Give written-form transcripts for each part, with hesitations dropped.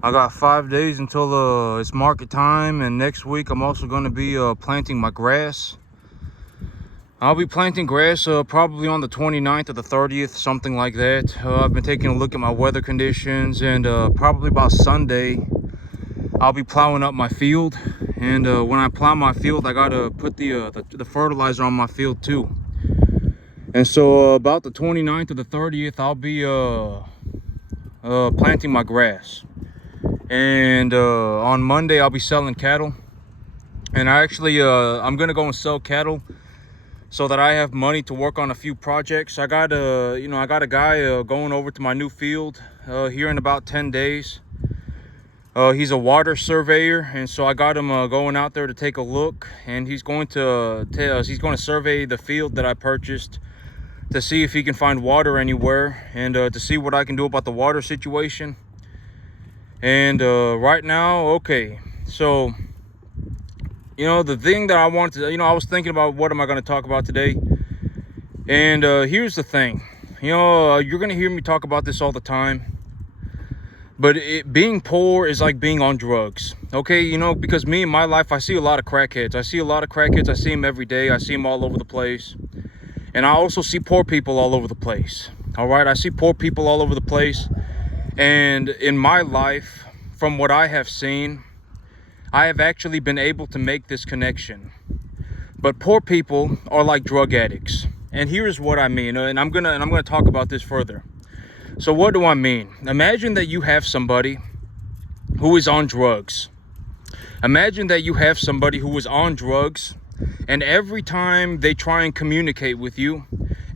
I got 5 days until it's market time, and next week I'm also going to be planting my grass. I'll be planting grass probably on the 29th or the 30th, something like that. I've been taking a look at my weather conditions, and probably about Sunday I'll be plowing up my field. And when I plow my field, I gotta put the fertilizer on my field too. And so about the 29th or the 30th, I'll be planting my grass. And on Monday I'll be selling cattle. And I'm gonna go and sell cattle so that I have money to work on a few projects. I got a guy going over to my new field here in about 10 days. He's a water surveyor, and so I got him going out there to take a look, and he's going to survey the field that I purchased to see if he can find water anywhere, and to see what I can do about the water situation. And right now, okay, so the thing that I wanted to, I was thinking about what am I going to talk about today. And here's the thing, you're going to hear me talk about this all the time, but being poor is like being on drugs. Okay, because me in my life, I see a lot of crackheads. I see them every day. I see them all over the place. And I also see poor people all over the place. All right, I see poor people all over the place. And in my life, from what I have seen, I have actually been able to make this connection. But poor people are like drug addicts. And here's what I mean, and I'm gonna talk about this further. So what do I mean? Imagine that you have somebody who is on drugs. Imagine that you have somebody who is on drugs, and every time they try and communicate with you,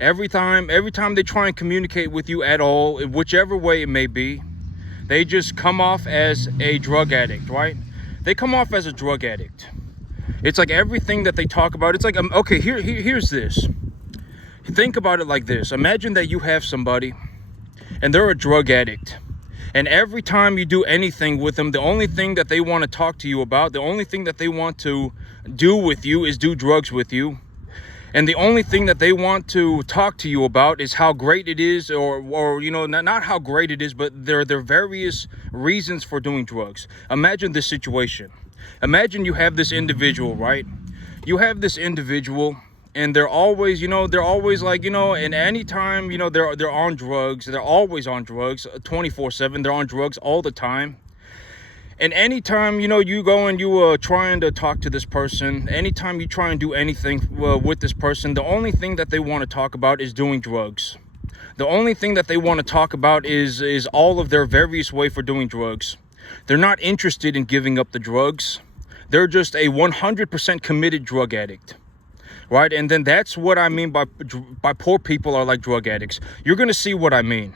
every time they try and communicate with you at all, whichever way it may be, they just come off as a drug addict, right? They come off as a drug addict. It's like everything that they talk about, it's like, okay, here's this. Think about it like this. Imagine that you have somebody and they're a drug addict. And every time you do anything with them, the only thing that they want to talk to you about, the only thing that they want to do with you is do drugs with you. And the only thing that they want to talk to you about is how great it is, or not how great it is, but their various reasons for doing drugs. Imagine this situation. Imagine you have this individual, right? You have this individual, and they're always like, and anytime, they're on drugs. They're always on drugs, 24/7. They're on drugs all the time. And anytime, you go and you trying to talk to this person, anytime you try and do anything with this person, the only thing that they want to talk about is doing drugs. The only thing that they want to talk about is all of their various way for doing drugs. They're not interested in giving up the drugs. They're just a 100% committed drug addict. Right? And then that's what I mean by poor people are like drug addicts. You're going to see what I mean.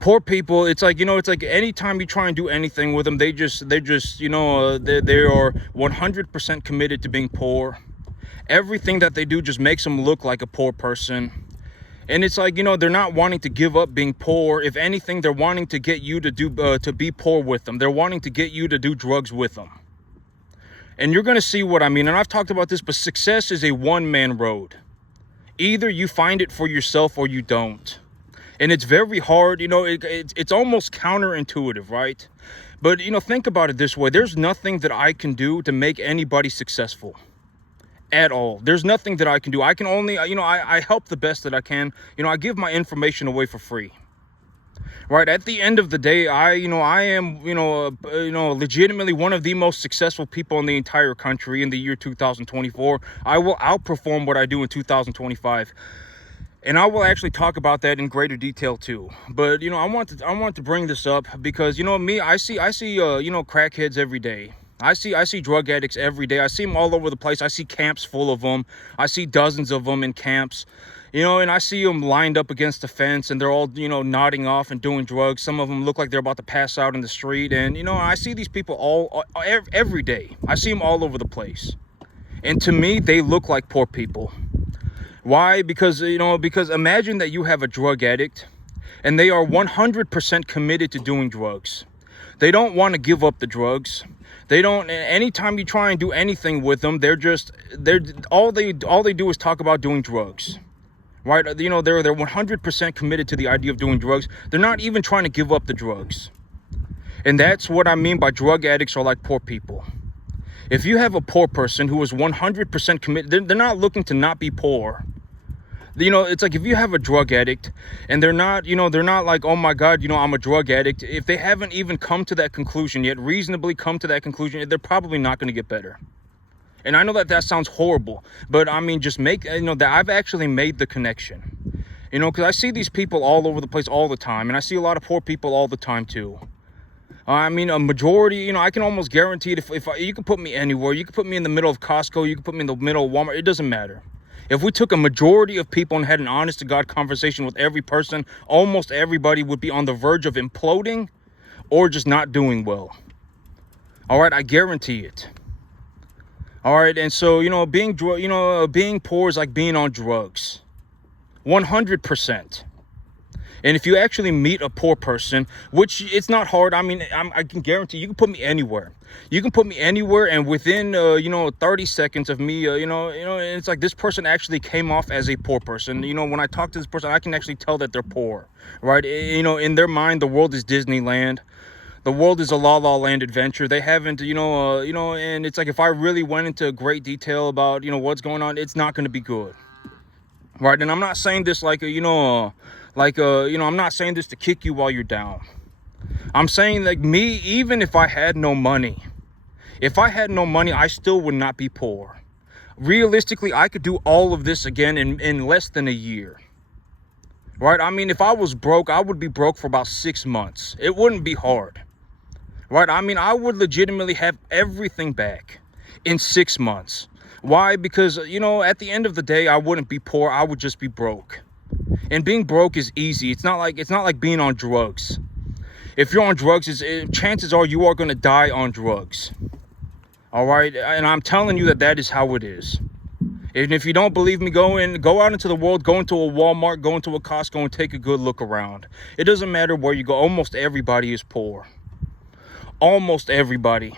Poor people, it's like, anytime you try and do anything with them, they are 100% committed to being poor. Everything that they do just makes them look like a poor person. And it's like, they're not wanting to give up being poor. If anything, they're wanting to get you to be poor with them. They're wanting to get you to do drugs with them. And you're going to see what I mean. And I've talked about this, but success is a one-man road. Either you find it for yourself or you don't. And it's very hard, it's almost counterintuitive, right? But, think about it this way. There's nothing that I can do to make anybody successful at all. There's nothing that I can do. I can only, I help the best that I can. I give my information away for free. Right, at the end of the day, I am, legitimately one of the most successful people in the entire country in the year 2024. I will outperform what I do in 2025. And I will actually talk about that in greater detail too. But I want to bring this up because me, I see crackheads every day. I see drug addicts every day. I see them all over the place. I see camps full of them. I see dozens of them in camps. And I see them lined up against the fence, and they're all, nodding off and doing drugs. Some of them look like they're about to pass out in the street. And, I see these people every day. I see them all over the place. And to me, they look like poor people. Why? Because imagine that you have a drug addict and they are 100% committed to doing drugs. They don't want to give up the drugs. Anytime you try and do anything with them, all they do is talk about doing drugs. Right? They're 100% committed to the idea of doing drugs. They're not even trying to give up the drugs. And that's what I mean by drug addicts are like poor people. If you have a poor person who is 100% committed, they're not looking to not be poor. You know, it's like if you have a drug addict and they're not, you know, they're not like, oh my God, you know, I'm a drug addict. If they haven't even come to that conclusion yet, reasonably come to that conclusion, they're probably not going to get better. And I know that that sounds horrible, but I mean, just make, you know, that I've actually made the connection, you know, because I see these people all over the place all the time. And I see a lot of poor people all the time too. I mean, a majority, you know, I can almost guarantee it. If you could put me anywhere, you could put me in the middle of Costco, you could put me in the middle of Walmart, it doesn't matter. If we took a majority of people and had an honest to God conversation with every person, almost everybody would be on the verge of imploding or just not doing well. All right, I guarantee it. All right, and so, you know, being poor is like being on drugs. 100%. And if you actually meet a poor person, which it's not hard, I mean, I can guarantee you can put me anywhere. You can put me anywhere, and within, 30 seconds of me, it's like this person actually came off as a poor person. You know, when I talk to this person, I can actually tell that they're poor, right? You know, in their mind, the world is Disneyland. The world is a La La Land adventure. They haven't, and it's like if I really went into great detail about, what's going on, it's not going to be good. Right? And I'm not saying this like, I'm not saying this to kick you while you're down. I'm saying like me, even if I had no money, I still would not be poor. Realistically, I could do all of this again in less than a year. Right? I mean, if I was broke, I would be broke for about 6 months. It wouldn't be hard. Right? I mean, I would legitimately have everything back in 6 months. Why? Because, at the end of the day, I wouldn't be poor. I would just be broke. And being broke is easy. It's not like being on drugs. If you're on drugs, chances are you are going to die on drugs. All right? And I'm telling you that is how it is. And if you don't believe me, go out into the world, go into a Walmart, go into a Costco and take a good look around. It doesn't matter where you go. Almost everybody is poor. Almost everybody.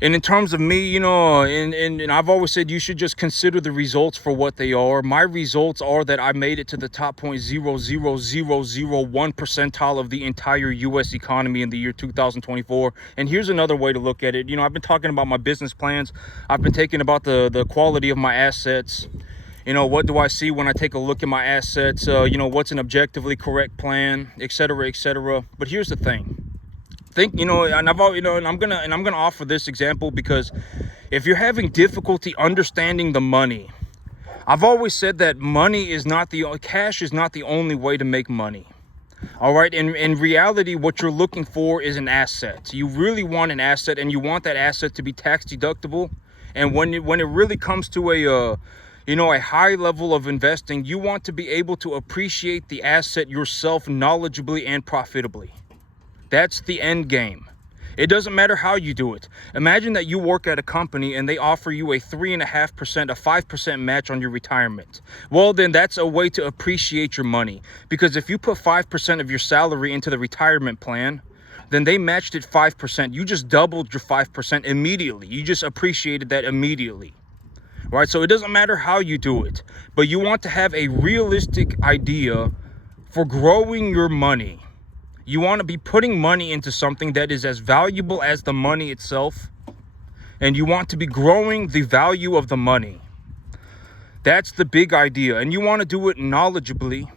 And in terms of me, and I've always said you should just consider the results for what they are. My results are that I made it to the top 0.00001 percentile of the entire U.S. economy in the year 2024. And here's another way to look at it. I've been talking about my business plans. I've been talking about the quality of my assets. What do I see when I take a look at my assets? What's an objectively correct plan, et cetera, et cetera. But here's the thing. And I'm gonna offer this example because if you're having difficulty understanding the money, I've always said that cash is not the only way to make money. All right. In reality, what you're looking for is an asset. You really want an asset, and you want that asset to be tax deductible. And when it really comes to a high level of investing, you want to be able to appreciate the asset yourself knowledgeably and profitably. That's the end game. It doesn't matter how you do it. Imagine that you work at a company and they offer you a 3.5%, a 5% match on your retirement. Well, then that's a way to appreciate your money. Because if you put 5% of your salary into the retirement plan, then they matched it 5%. You just doubled your 5% immediately. You just appreciated that immediately. Right? So it doesn't matter how you do it, but you want to have a realistic idea for growing your money. You want to be putting money into something that is as valuable as the money itself. And you want to be growing the value of the money. That's the big idea. And you want to do it knowledgeably.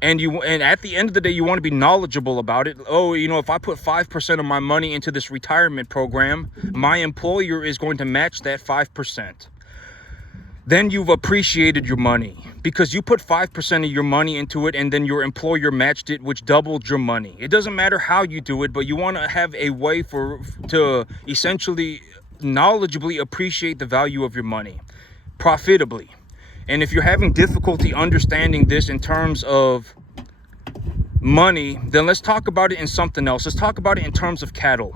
And at the end of the day, you want to be knowledgeable about it. Oh, if I put 5% of my money into this retirement program, my employer is going to match that 5%. Then you've appreciated your money because you put 5% of your money into it and then your employer matched it, which doubled your money. It doesn't matter how you do it, but you want to have a way to essentially knowledgeably appreciate the value of your money profitably. And if you're having difficulty understanding this in terms of money, then let's talk about it in something else. Let's talk about it in terms of cattle.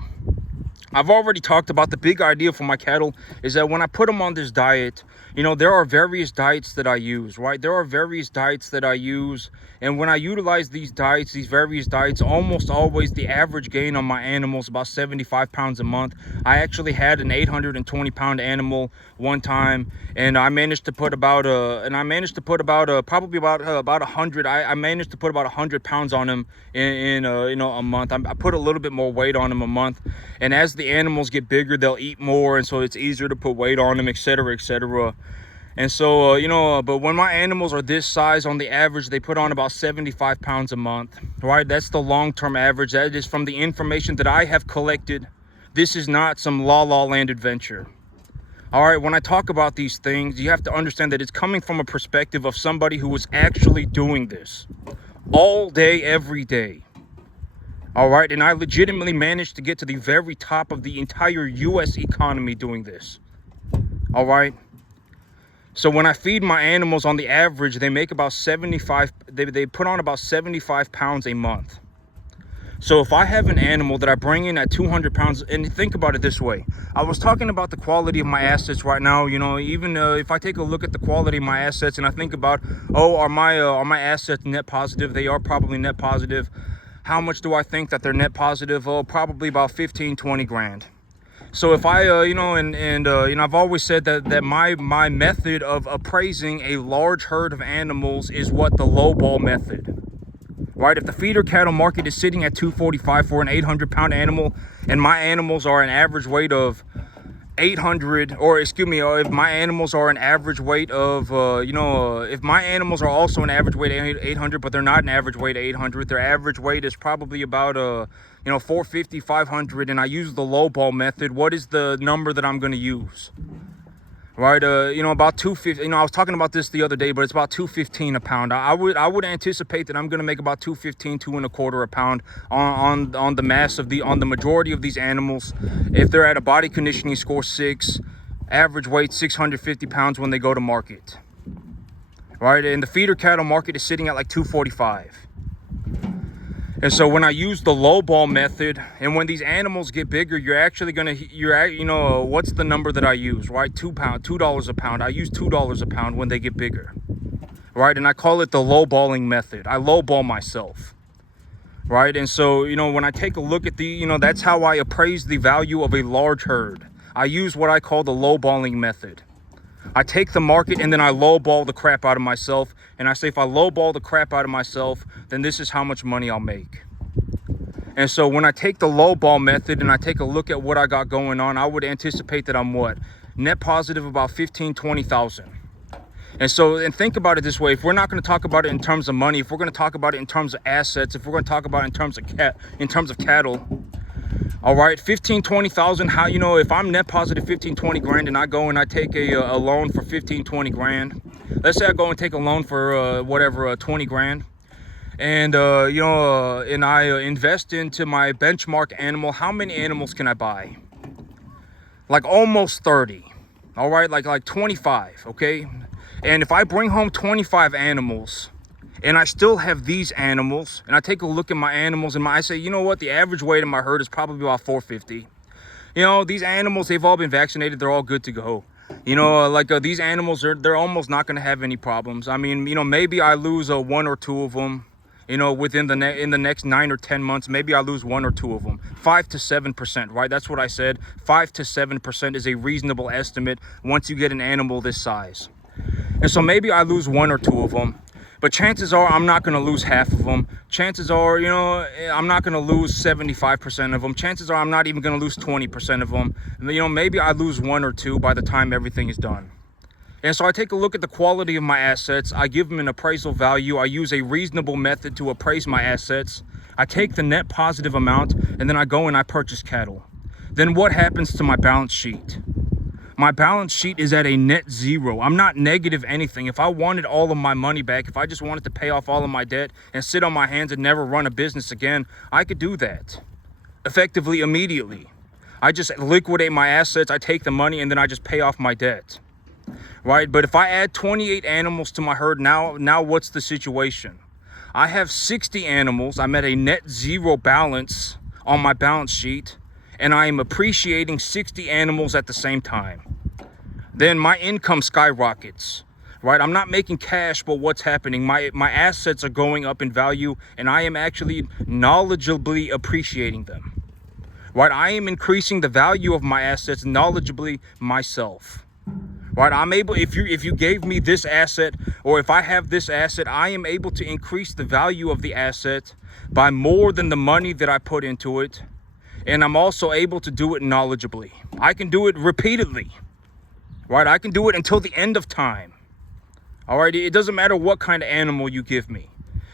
I've already talked about the big idea for my cattle is that when I put them on this diet, There are various diets that I use, right? There are various diets that I use. And when I utilize these various diets, almost always the average gain on my animals about 75 pounds a month. I actually had an 820 pound animal one time, and I managed to put about probably about 100. I managed to put about 100 pounds on him in a month. I put a little bit more weight on him a month, and as the animals get bigger, they'll eat more, and so it's easier to put weight on them, etc., etc. And so, but when my animals are this size, on the average, they put on about 75 pounds a month, right? That's the long-term average. That is from the information that I have collected. This is not some la-la land adventure. All right, when I talk about these things, you have to understand that it's coming from a perspective of somebody who is actually doing this all day, every day. All right, and I legitimately managed to get to the very top of the entire U.S. economy doing this. All right. So when I feed my animals, on the average, they make about 75, they put on about 75 pounds a month. So if I have an animal that I bring in at 200 pounds, and think about it this way, I was talking about the quality of my assets right now. Even if I take a look at the quality of my assets and I think about, are my assets net positive? They are probably net positive. How much do I think that they're net positive? Probably about 15, 20 grand. So if I, I've always said that my method of appraising a large herd of animals is what the lowball method, right? If the feeder cattle market is sitting at 245 for an 800 pound animal, and my animals are an average weight of 800, or excuse me, if my animals are an average weight of, if my animals are also an average weight of 800, but they're not an average weight of 800, their average weight is probably about 450, 500, and I use the lowball method, what is the number that I'm going to use? Right, about 250. I was talking about this the other day, but it's about 215 a pound. I would anticipate that I'm going to make about 215, 2.25 a pound on the mass of on the majority of these animals. If they're at a body conditioning score 6, average weight 650 pounds when they go to market. Right, and the feeder cattle market is sitting at like 245. And so when I use the lowball method, and when these animals get bigger, what's the number that I use, right? $2 a pound. I use $2 a pound when they get bigger, right? And I call it the lowballing method. I lowball myself, right? And so, when I take a look at that's how I appraise the value of a large herd. I use what I call the lowballing method. I take the market and then I lowball the crap out of myself. And I say, if I lowball the crap out of myself, then this is how much money I'll make. And so when I take the lowball method and I take a look at what I got going on, I would anticipate that I'm net positive about 15, 20,000. And think about it this way. If we're not going to talk about it in terms of money, if we're going to talk about it in terms of assets, if we're going to talk about it in terms of cattle, all right, 15, 20,000. How, if I'm net positive 15, 20 grand and I go and I take a loan for 15, 20 grand, let's say I go and take a loan for 20 grand. And, and I invest into my benchmark animal. How many animals can I buy? Like almost 30. All right, like 25, okay? And if I bring home 25 animals, and I still have these animals, and I take a look at my animals, and I say, the average weight of my herd is probably about 450. These animals, they've all been vaccinated. They're all good to go. These animals, they're almost not going to have any problems. I mean, maybe I lose one or two of them, within in the next 9 or 10 months. Maybe I lose 1 or 2 of them. 5 to 7%, right? That's what I said. 5 to 7% is a reasonable estimate once you get an animal this size. And so maybe I lose 1 or 2 of them. But chances are I'm not going to lose half of them. Chances are, I'm not going to lose 75% of them. Chances are I'm not even going to lose 20% of them. Maybe I lose 1 or 2 by the time everything is done. And so I take a look at the quality of my assets. I give them an appraisal value. I use a reasonable method to appraise my assets. I take the net positive amount, and then I go and I purchase cattle. Then what happens to my balance sheet? My balance sheet is at a net zero. I'm not negative anything. If I wanted all of my money back, if I just wanted to pay off all of my debt and sit on my hands and never run a business again, I could do that effectively immediately. I just liquidate my assets, I take the money, and then I just pay off my debt, right? But if I add 28 animals to my herd, now what's the situation? I have 60 animals. I'm at a net zero balance on my balance sheet, and I am appreciating 60 animals at the same time. then my income skyrockets, right? I'm not making cash, but what's happening? My assets are going up in value, and I am actually knowledgeably appreciating them, right? I am increasing the value of my assets knowledgeably myself, right? I'm able, if you gave me this asset, or if I have this asset, I am able to increase the value of the asset by more than the money that I put into it. And I'm also able to do it knowledgeably. I can do it repeatedly, right? I can do it until the end of time. All right, it doesn't matter what kind of animal you give me,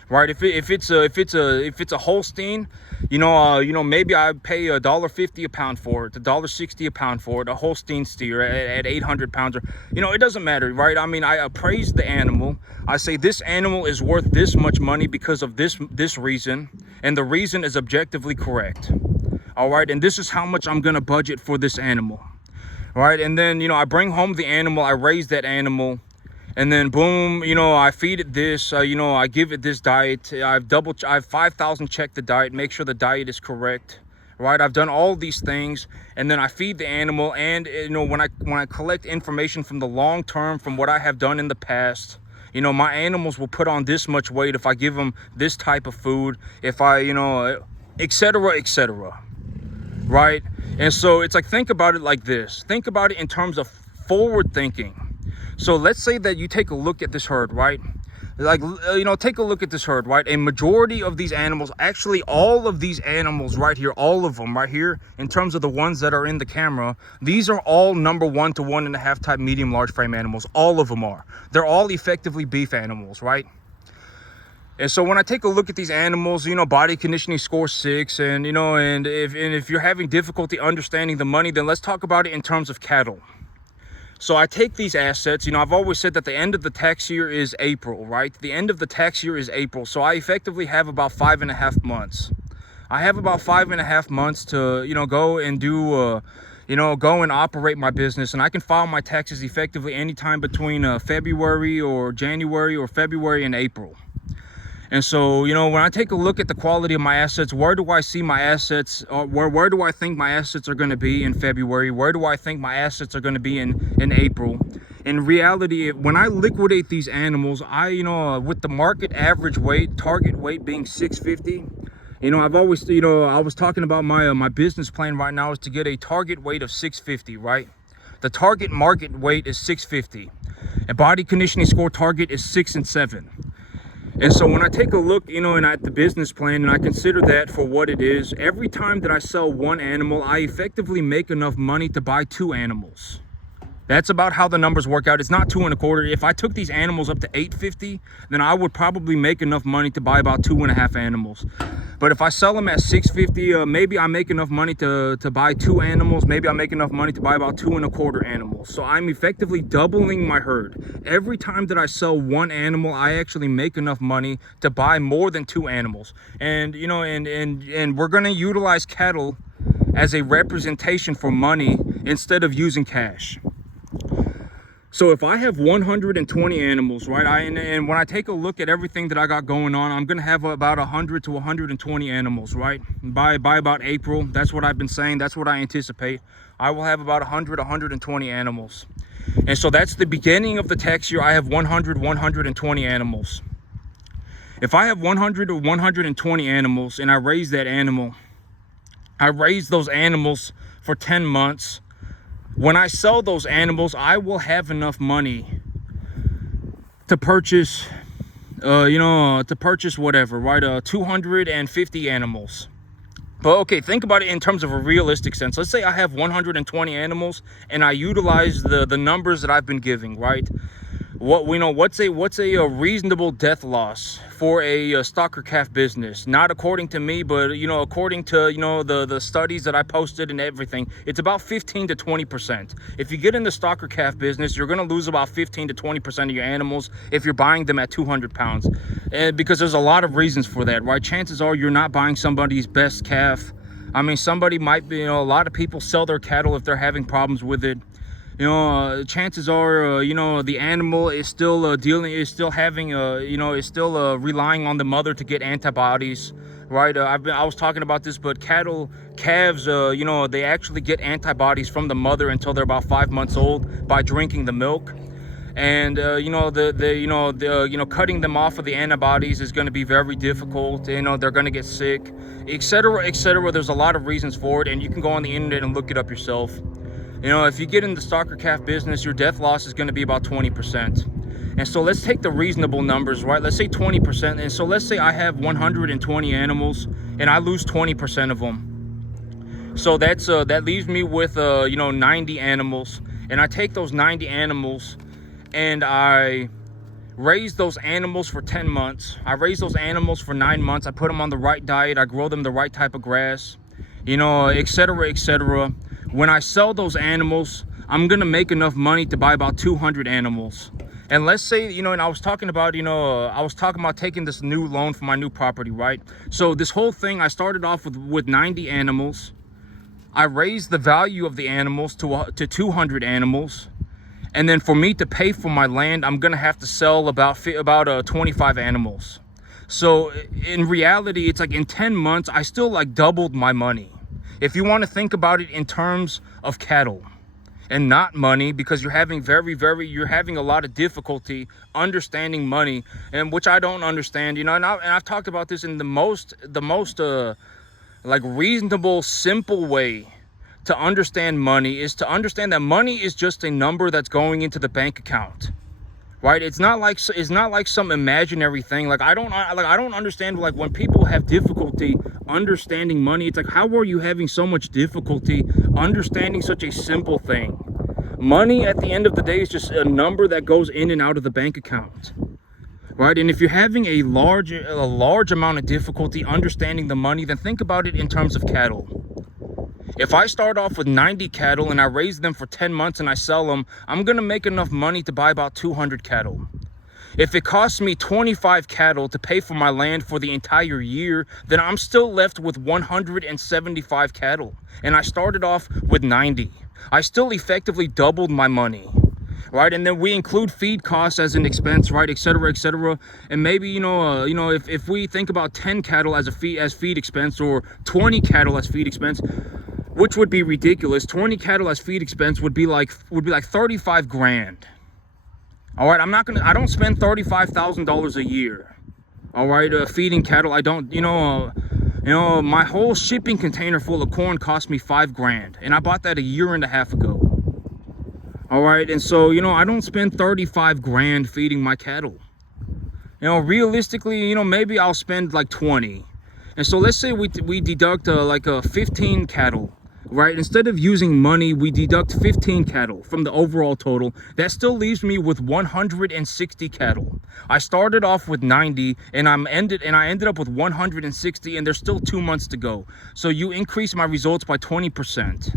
right? If it's a Holstein, maybe I pay $1.50 a pound for it, $1.60 a pound for it, a Holstein steer at 800 pounds, or it doesn't matter, right? I mean, I appraise the animal. I say this animal is worth this much money because of this reason, and the reason is objectively correct. All right, and this is how much I'm gonna budget for this animal, right? And then I bring home the animal, I raise that animal, and then boom, I feed it this, I give it this diet. I've 5,000 check the diet, make sure the diet is correct, right? I've done all these things, and then I feed the animal. And when I collect information from the long term, from what I have done in the past, my animals will put on this much weight if I give them this type of food, if I etc., right? And so it's like, think about it like this. Think about it in terms of forward thinking. So let's say that you take a look at this herd, right? Like, take a look at this herd, right? A majority of these animals, actually all of these animals right here, all of them right here, in terms of the ones that are in the camera, these are all number 1 to 1.5 type medium large frame animals. All of them are. They're all effectively beef animals, right? And so when I take a look at these animals, body conditioning score 6, and if you're having difficulty understanding the money, then let's talk about it in terms of cattle. So I take these assets, I've always said that the end of the tax year is April, right? The end of the tax year is April. So I effectively have about 5.5 months. I have about 5.5 months to, go and do, go and operate my business. And I can file my taxes effectively anytime between February or January, or February and April. And so, when I take a look at the quality of my assets, where do I see my assets, or where do I think my assets are going to be in February? Where do I think my assets are going to be in April? In reality, when I liquidate these animals, with the market average weight, target weight being 650, I've always, I was talking about my business plan right now is to get a target weight of 650, right? The target market weight is 650. A body conditioning score target is 6 and 7. And so when I take a look, and at the business plan, and I consider that for what it is, every time that I sell one animal, I effectively make enough money to buy 2 animals. That's about how the numbers work out. It's not 2 1/4. If I took these animals up to 850, then I would probably make enough money to buy about 2.5 animals. But if I sell them at 650, maybe I make enough money to buy 2 animals. Maybe I make enough money to buy about 2 1/4 animals. So I'm effectively doubling my herd. Every time that I sell one animal, I actually make enough money to buy more than 2 animals. And and we're gonna utilize cattle as a representation for money instead of using cash. So if I have 120 animals, right, and when I take a look at everything that I got going on, I'm gonna have about 100 to 120 animals, right? By about April, that's what I've been saying. That's what I anticipate. I will have about 100, 120 animals. And so that's the beginning of the tax year. I have 100, 120 animals. If I have 100 or 120 animals and I raise that animal, I raise those animals for 10 months. When I sell those animals, I will have enough money to purchase, whatever, right? 250 animals. But okay, think about it in terms of a realistic sense. Let's say I have 120 animals and I utilize the numbers that I've been giving, right? What's a reasonable death loss for a stocker calf business? Not according to me, but according to the studies that I posted and everything, it's about 15 to 20%. If you get in the stocker calf business, you're going to lose about 15 to 20% of your animals if you're buying them at 200 pounds. And because there's a lot of reasons for that, right? Chances are you're not buying somebody's best calf. I mean, somebody might be, a lot of people sell their cattle if they're having problems with it. Chances are, the animal is still relying on the mother to get antibodies, right? I was talking about this, but calves, you know, they actually get antibodies from the mother until they're about 5 months old by drinking the milk. And you know, cutting them off of the antibodies is going to be very difficult. You know, they're going to get sick, etc., etc. There's a lot of reasons for it, and you can go on the internet and look it up yourself. You know, if you get in the stocker calf business, your death loss is going to be about 20%. And so let's take the reasonable numbers, right? Let's say 20%. And so let's say I have 120 animals and I lose 20% of them. So that leaves me with you know, 90 animals. And I take those 90 animals and I raise those animals for 10 months. I raise those animals for 9 months. I put them on the right diet. I grow them the right type of grass, you know, etc., etc. When I sell those animals, I'm gonna make enough money to buy about 200 animals. And let's say, you know, and I was talking about, you know, I was talking about taking this new loan for my new property, right? So this whole thing, I started off with 90 animals. I raised the value of the animals to 200 animals. And then for me to pay for my land, I'm gonna have to sell about 25 animals. So in reality, it's like in 10 months, I still like doubled my money. If you want to think about it in terms of cattle and not money, because you're having you're having a lot of difficulty understanding money, and which I don't understand, you know, and I've talked about this in the most like reasonable, simple way to understand money is to understand that money is just a number that's going into the bank account, right? It's not like some imaginary thing. Like I don't understand, like when people have difficulty understanding money, it's like, how are you having so much difficulty understanding such a simple thing? Money at the end of the day is just a number that goes in and out of the bank account, right? And if you're having a large amount of difficulty understanding the money, then think about it in terms of cattle. If I start off with 90 cattle and I raise them for 10 months and I sell them, I'm gonna make enough money to buy about 200 cattle. If it costs me 25 cattle to pay for my land for the entire year, then I'm still left with 175 cattle. And I started off with 90. I still effectively doubled my money, right? And then we include feed costs as an expense, right, etc., etc. And maybe, you know, if we think about 10 cattle as feed expense, or 20 cattle as feed expense, which would be ridiculous. 20 cattle as feed expense would be like 35 grand. All right, I don't spend $35,000 a year. All right, feeding cattle. I don't, you know, my whole shipping container full of corn cost me 5 grand, and I bought that a year and a half ago. All right, and so, you know, I don't spend 35 grand feeding my cattle. You know, realistically, you know, maybe I'll spend like 20. And so let's say we deduct like 15 cattle. Right, instead of using money, we deduct 15 cattle from the overall total. That still leaves me with 160 cattle. I started off with 90 and I ended up with 160, and there's still 2 months to go. So you increase my results by 20%.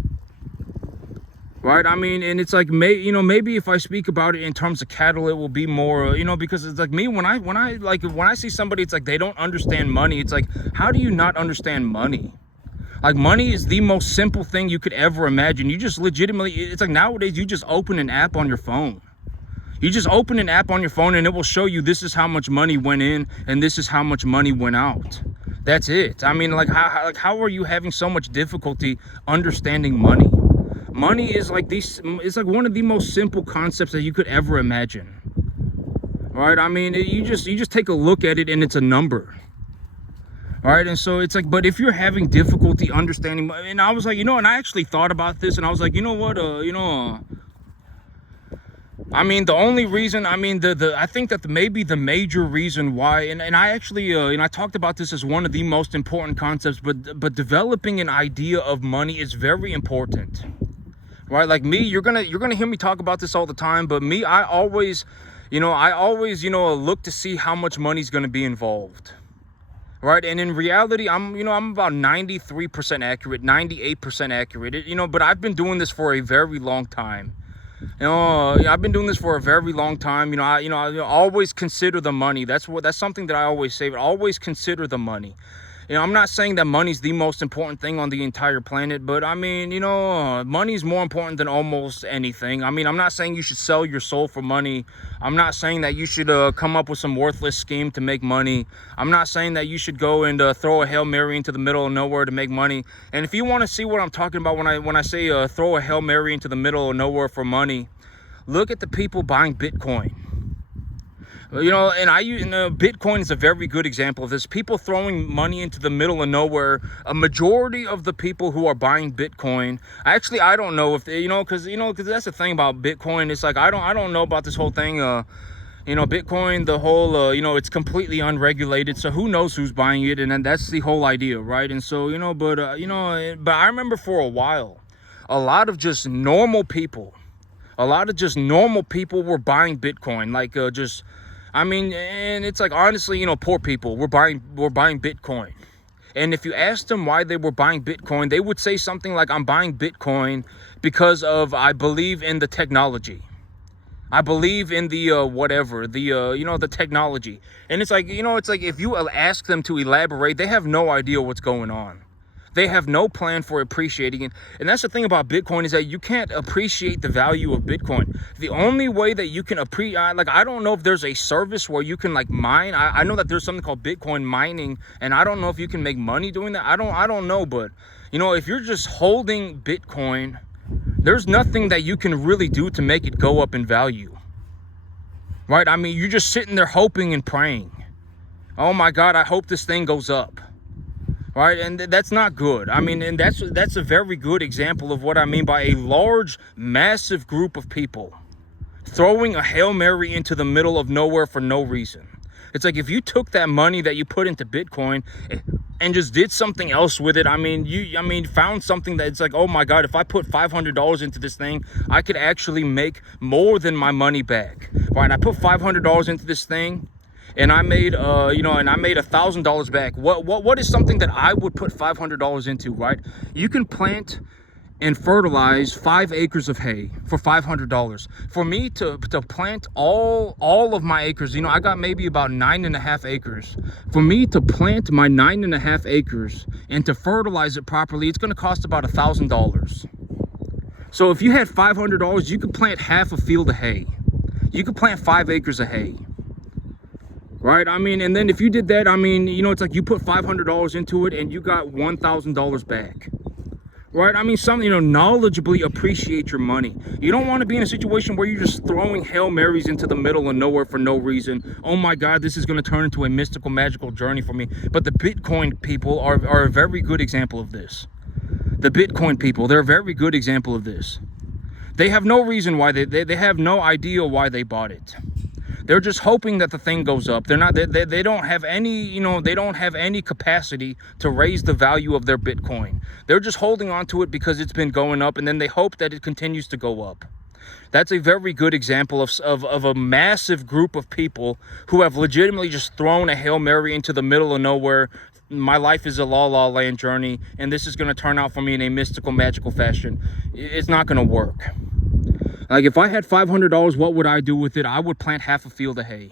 Right, I mean, and it's like, maybe if I speak about it in terms of cattle, it will be more, you know, because it's like me, when I see somebody, it's like they don't understand money. It's like, how do you not understand money? Like, money is the most simple thing you could ever imagine. You just legitimately, it's like nowadays you just open an app on your phone. You just open an app on your phone and it will show you this is how much money went in and this is how much money went out. That's it. I mean, how are you having so much difficulty understanding money? Money is like it's like one of the most simple concepts that you could ever imagine. Right? I mean, you just take a look at it and it's a number. All right, and so it's like, but if you're having difficulty understanding, and I was like, you know, and I actually thought about this, and I was like, you know what, I mean, the only reason, I mean, I think that maybe the major reason why, and I actually, and I talked about this as one of the most important concepts, but developing an idea of money is very important, right? Like me, you're gonna hear me talk about this all the time, but me, I always, look to see how much money's gonna be involved. Right, and in reality, I'm about 93% accurate, 98% accurate. But I've been doing this for a very long time. I've been doing this for a very long time. I always consider the money. That's something that I always say. But always consider the money. You know, I'm not saying that money's the most important thing on the entire planet, but I mean, you know, money's more important than almost anything. I mean, I'm not saying you should sell your soul for money. I'm not saying that you should come up with some worthless scheme to make money. I'm not saying that you should go and throw a Hail Mary into the middle of nowhere to make money. And if you want to see what I'm talking about when I say throw a Hail Mary into the middle of nowhere for money, look at the people buying Bitcoin. You know, and Bitcoin is a very good example of this. People throwing money into the middle of nowhere. A majority of the people who are buying Bitcoin, I don't know if they, because that's the thing about Bitcoin. It's like I don't know about this whole thing. Bitcoin, the whole, it's completely unregulated. So who knows who's buying it? And then that's the whole idea, right? And so, but I remember for a while, a lot of just normal people were buying Bitcoin, and it's like, honestly, poor people were buying Bitcoin. And if you asked them why they were buying Bitcoin, they would say something like, I'm buying Bitcoin because I believe in the technology. I believe in the the technology. And it's like, if you ask them to elaborate, they have no idea what's going on. They have no plan for appreciating it. And that's the thing about Bitcoin, is that you can't appreciate the value of Bitcoin. The only way that you can appreciate, I don't know if there's a service where you can mine. I know that there's something called Bitcoin mining, and I don't know if you can make money doing that. I don't know, but if you're just holding Bitcoin, there's nothing that you can really do to make it go up in value. Right? I mean, you're just sitting there hoping and praying. Oh my God, I hope this thing goes up. Right, and that's not good. I mean, and that's a very good example of what I mean by a large, massive group of people throwing a Hail Mary into the middle of nowhere for no reason. It's like, if you took that money that you put into Bitcoin and just did something else with it, found something that it's like, oh my God, if I put $500 into this thing, I could actually make more than my money back. Right, I put $500 into this thing, and I made $1,000 back. What is something that I would put $500 into, right? You can plant and fertilize 5 acres of hay for $500. For me to plant all of my acres, I got maybe about 9.5 acres. For me to plant my 9.5 acres and to fertilize it properly, it's going to cost about $1,000. So if you had $500, you could plant half a field of hay. You could plant 5 acres of hay. Right, and then if you did that, it's like you put $500 into it and you got $1,000 back. Right, knowledgeably appreciate your money. You don't want to be in a situation where you're just throwing Hail Marys into the middle of nowhere for no reason. Oh my God, this is going to turn into a mystical, magical journey for me. But the Bitcoin people are a very good example of this. The Bitcoin people, they're a very good example of this. They have no reason why they have no idea why they bought it. They're just hoping that the thing goes up. They don't have any, they don't have any capacity to raise the value of their Bitcoin. They're just holding on to it because it's been going up, and then they hope that it continues to go up. That's a very good example of a massive group of people who have legitimately just thrown a Hail Mary into the middle of nowhere. My life is a la land journey, and this is going to turn out for me in a mystical, magical fashion. It's not going to work. Like, if I had $500, what would I do with it? I would plant half a field of hay.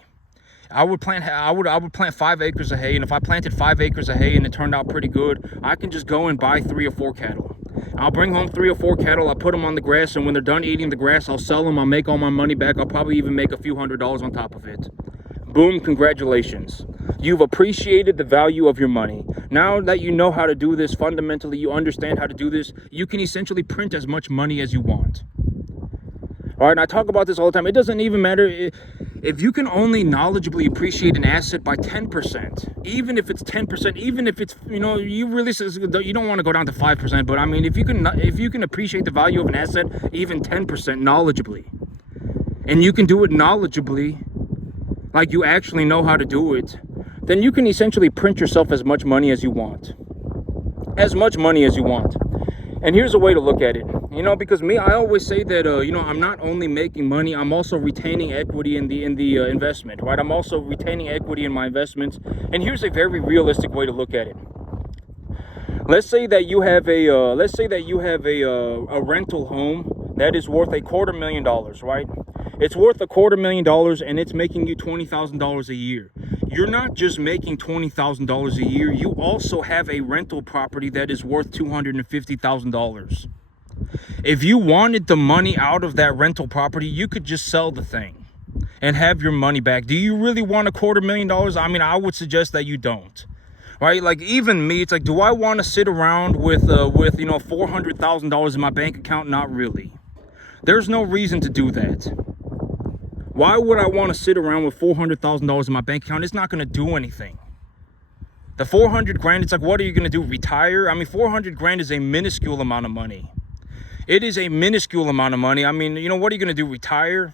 I would plant 5 acres of hay, and if I planted 5 acres of hay and it turned out pretty good, I can just go and buy 3 or 4 cattle. I'll bring home 3 or 4 cattle, I'll put them on the grass, and when they're done eating the grass, I'll sell them, I'll make all my money back, I'll probably even make a few $100s on top of it. Boom, congratulations. You've appreciated the value of your money. Now that you know how to do this, fundamentally, you understand how to do this, you can essentially print as much money as you want. All right, and I talk about this all the time. It doesn't even matter if you can only knowledgeably appreciate an asset by 10%, even if it's 10%, even if it's, you don't want to go down to 5%, but if you can appreciate the value of an asset even 10% knowledgeably, and you can do it knowledgeably, like you actually know how to do it, then you can essentially print yourself as much money as you want. As much money as you want. And here's a way to look at it, because I always say that, I'm not only making money, I'm also retaining equity in the investment, right? I'm also retaining equity in my investments. And here's a very realistic way to look at it. Let's say that you have a rental home that is worth $250,000, right? It's worth $250,000 and it's making you $20,000 a year. You're not just making $20,000 a year, you also have a rental property that is worth $250,000. If you wanted the money out of that rental property, you could just sell the thing and have your money back. Do you really want $250,000? I mean, I would suggest that you don't. Right? Like, even me, it's like, do I want to sit around with $400,000 in my bank account? Not really. There's no reason to do that. Why would I want to sit around with $400,000 in my bank account? It's not going to do anything. The 400 grand, it's like, what are you going to do? Retire? I mean, 400 grand is a minuscule amount of money. It is a minuscule amount of money. I mean, what are you going to do? Retire?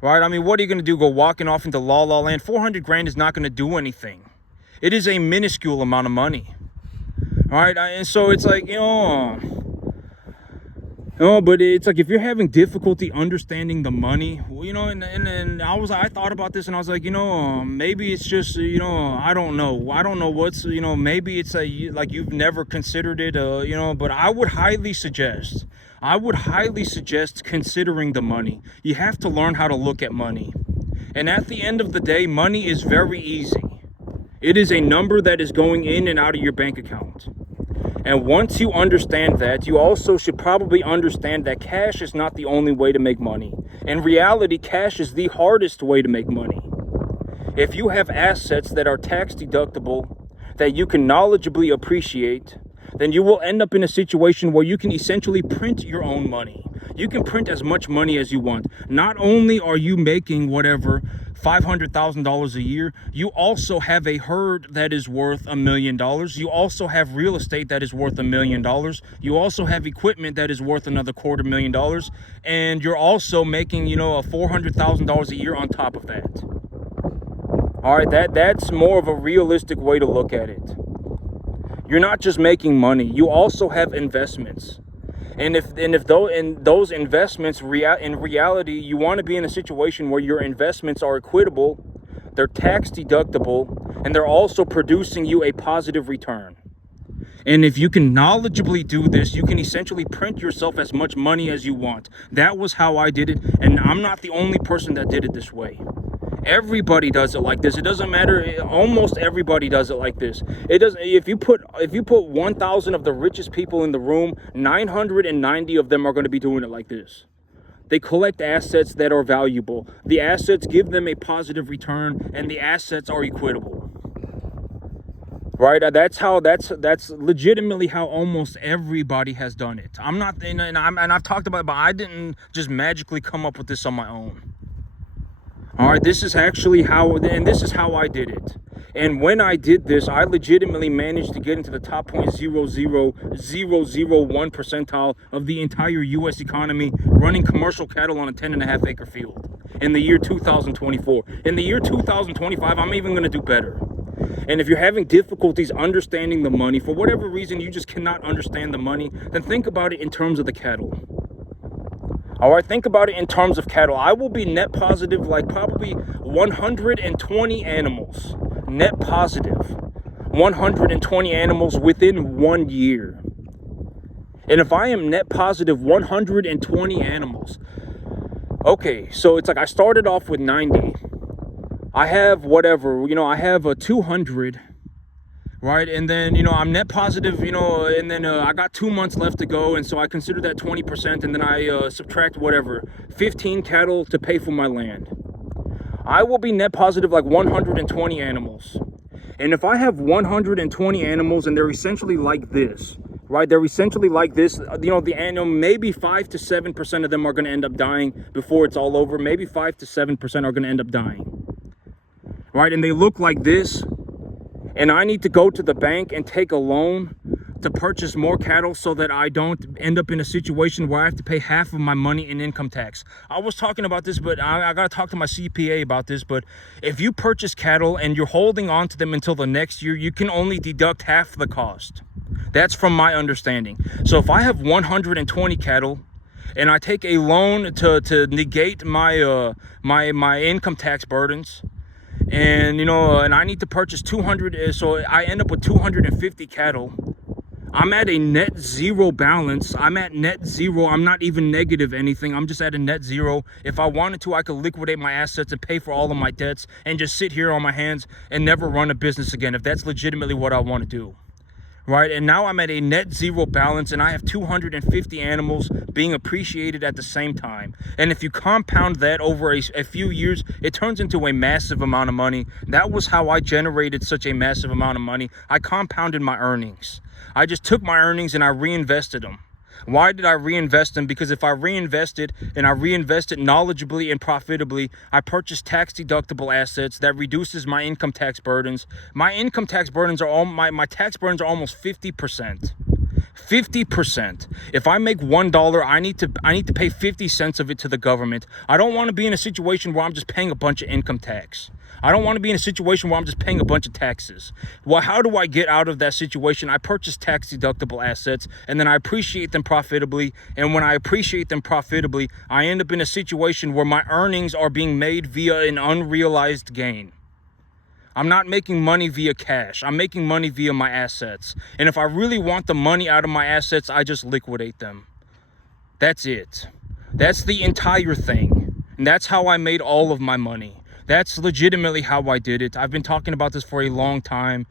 Right? I mean, what are you going to do? Go walking off into la la land? 400 grand is not going to do anything. It is a minuscule amount of money. All right? And so it's like, but it's like, if you're having difficulty understanding the money, and I thought about this and I was like, maybe it's just, I don't know what's, maybe it's like you've never considered it, but I would highly suggest considering the money. You have to learn how to look at money. And at the end of the day, money is very easy. It is a number that is going in and out of your bank account. And once you understand that, you also should probably understand that cash is not the only way to make money. In reality, cash is the hardest way to make money. If you have assets that are tax deductible, that you can knowledgeably appreciate, then you will end up in a situation where you can essentially print your own money. You can print as much money as you want. Not only are you making whatever, $500,000 a year, you also have a herd that is worth $1 million. You also have real estate that is worth $1 million. You also have equipment that is worth another $250,000. And you're also making, a $400,000 a year on top of that. All right, that's more of a realistic way to look at it. You're not just making money. You also have investments. And if those investments, in reality, you want to be in a situation where your investments are equitable, they're tax deductible, and they're also producing you a positive return. And if you can knowledgeably do this, you can essentially print yourself as much money as you want. That was how I did it, and I'm not the only person that did it this way. Everybody does it like this. It doesn't matter. Almost everybody does it like this. It doesn't. If you put 1,000 of the richest people in the room, 990 of them are going to be doing it like this. They collect assets that are valuable. The assets give them a positive return, and the assets are equitable. Right? That's legitimately how almost everybody has done it. I've talked about it, but I didn't just magically come up with this on my own. All right, this is actually how I did it. And when I did this, I legitimately managed to get into the top 0.00001 percentile of the entire U.S. economy running commercial cattle on a 10.5 acre field in the year 2024. In the year 2025, I'm even going to do better. And if you're having difficulties understanding the money, for whatever reason you just cannot understand the money, then think about it in terms of the cattle. All right, think about it in terms of cattle. I will be net positive like probably 120 animals. Net positive 120 animals within 1 year. And if I am net positive 120 animals, okay, so it's like I started off with 90. I have whatever, I have a 200. Right, and then, I'm net positive, and then I got 2 months left to go, and so I consider that 20%, and then I subtract 15 cattle to pay for my land. I will be net positive like 120 animals. And if I have 120 animals and they're essentially like this, right, the animal, maybe 5 to 7% of them are going to end up dying before it's all over. Maybe 5 to 7% are going to end up dying. Right, and they look like this. And I need to go to the bank and take a loan to purchase more cattle so that I don't end up in a situation where I have to pay half of my money in income tax. I was talking about this, but I got to talk to my CPA about this. But if you purchase cattle and you're holding on to them until the next year, you can only deduct half the cost. That's from my understanding. So if I have 120 cattle and I take a loan to negate my my income tax burdens, and and I need to purchase 200, so I end up with 250 cattle. I'm at a net zero balance. I'm at net zero. I'm not even negative anything. I'm just at a net zero. If I wanted to, I could liquidate my assets and pay for all of my debts and just sit here on my hands and never run a business again, if that's legitimately what I want to do. Right? And now I'm at a net zero balance, and I have 250 animals being appreciated at the same time. And if you compound that over a few years, it turns into a massive amount of money. That was how I generated such a massive amount of money. I compounded my earnings. I just took my earnings and I reinvested them. Why did I reinvest them? Because if I reinvested and I reinvested knowledgeably and profitably, I purchased tax deductible assets that reduces my income tax burdens. My income tax burdens are all my tax burdens are almost 50%. 50%. If I make $1, I need to pay 50 cents of it to the government. I don't want to be in a situation where I'm just paying a bunch of income tax. I don't want to be in a situation where I'm just paying a bunch of taxes. Well, how do I get out of that situation? I purchase tax deductible assets and then I appreciate them profitably. And when I appreciate them profitably, I end up in a situation where my earnings are being made via an unrealized gain. I'm not making money via cash. I'm making money via my assets. And if I really want the money out of my assets, I just liquidate them. That's it. That's the entire thing. And that's how I made all of my money. That's legitimately how I did it. I've been talking about this for a long time,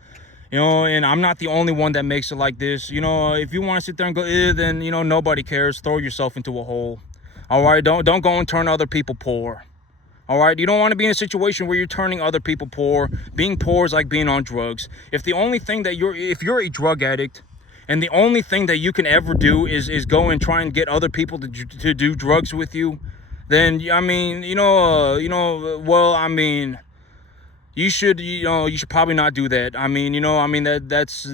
and I'm not the only one that makes it like this. If you want to sit there and go, then, nobody cares. Throw yourself into a hole. All right, don't go and turn other people poor. All right, you don't want to be in a situation where you're turning other people poor. Being poor is like being on drugs. If you're a drug addict, and the only thing that you can ever do is go and try and get other people to do drugs with you, then you should probably not do that.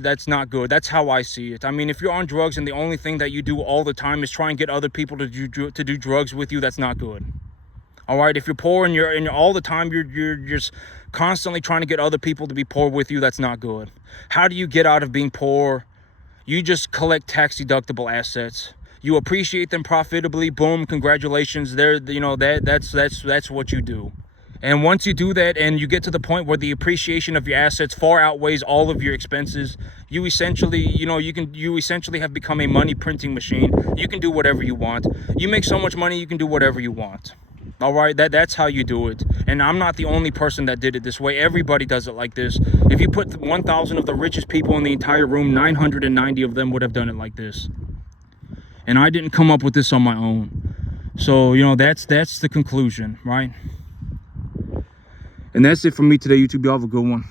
That's not good. That's how I see it. If you're on drugs and the only thing that you do all the time is try and get other people to do drugs with you, that's not good. All right, if you're poor and you're all the time you're just constantly trying to get other people to be poor with you, that's not good. How do you get out of being poor? You just collect tax deductible assets. You appreciate them profitably. Boom, congratulations. That's what you do. And once you do that and you get to the point where the appreciation of your assets far outweighs all of your expenses, you essentially have become a money printing machine. You can do whatever you want. You make so much money, you can do whatever you want. All right, that's how you do it. And I'm not the only person that did it this way. Everybody does it like this. If you put 1,000 of the richest people in the entire room, 990 of them would have done it like this. And I didn't come up with this on my own. So, that's the conclusion, right? And that's it for me today, YouTube. Y'all have a good one.